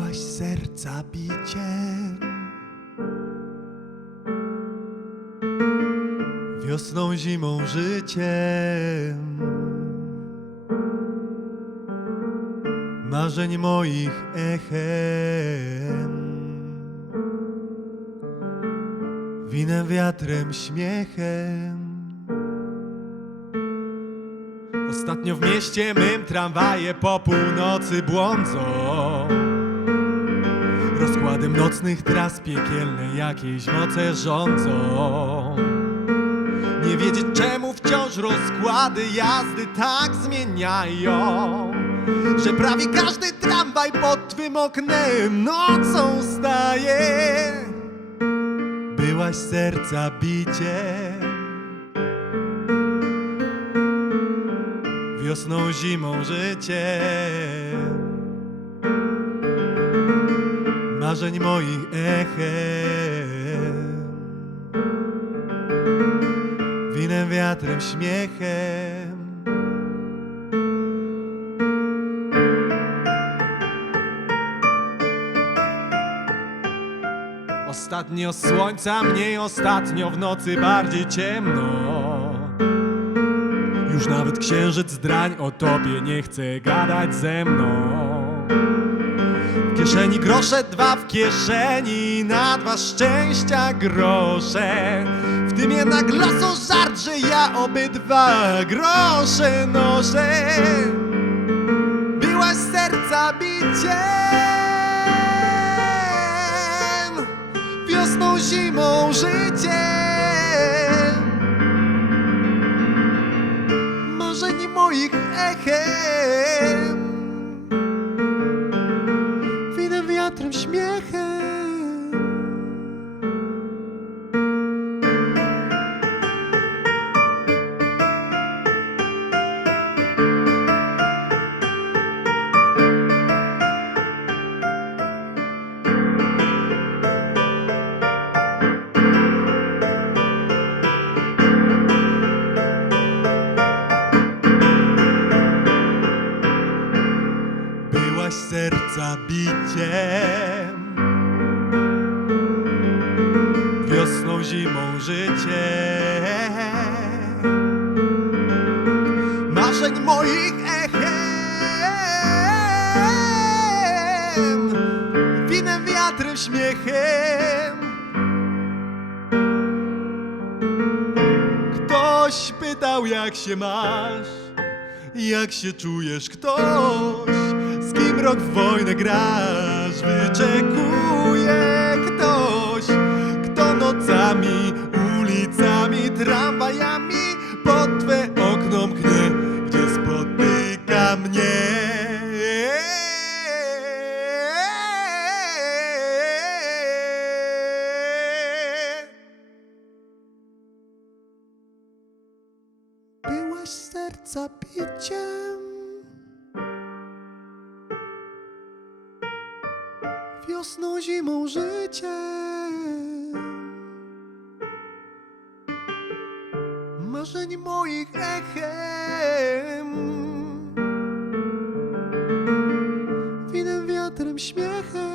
Byłaś serca biciem Wiosną, zimą, życiem. Marzeń moich echem. Winem, wiatrem, śmiechem. Ostatnio w mieście mym tramwaje po północy błądzą Rozkładem nocnych tras piekielne jakieś moce rządzą. Nie wiedzieć czemu wciąż rozkłady jazdy tak zmieniają Że prawie każdy tramwaj pod twym oknem nocą staje. Byłaś serca biciem Wiosną, zimą, życiem Marzeń moich echem. Winem, wiatrem, śmiechem. Ostatnio słońca mniej, ostatnio w nocy bardziej ciemno. Już nawet księżyc drań o tobie nie chce gadać ze mną kieszeni grosze, dwa w kieszeni, na dwa szczęścia grosze. W tym jednak losu żart, że ja obydwa grosze noszę Byłaś serca biciem Wiosną, zimą, życiem. Marzeń moich echem Serca biciem. Wiosną, zimą, życiem. Marzeń moich echem Winem, wiatrem, śmiechem. Ktoś pytał jak się masz? Jak się czujesz? Ktoś, z kim rok w wojnę grasz, wyczekuje ktoś, kto nocami, ulicami, tramwajami pod twe okno mknie, gdzie spotyka mnie. Byłaś serca biciem Wiosną, zimą, życiem Marzeń moich echem. Winem, wiatrem, śmiechem.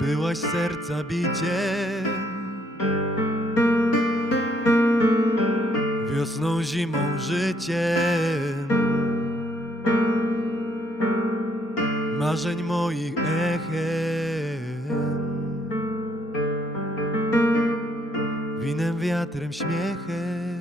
Byłaś serca biciem. Wiosną, zimą, życiem Marzeń moich echem. Winem, wiatrem, śmiechem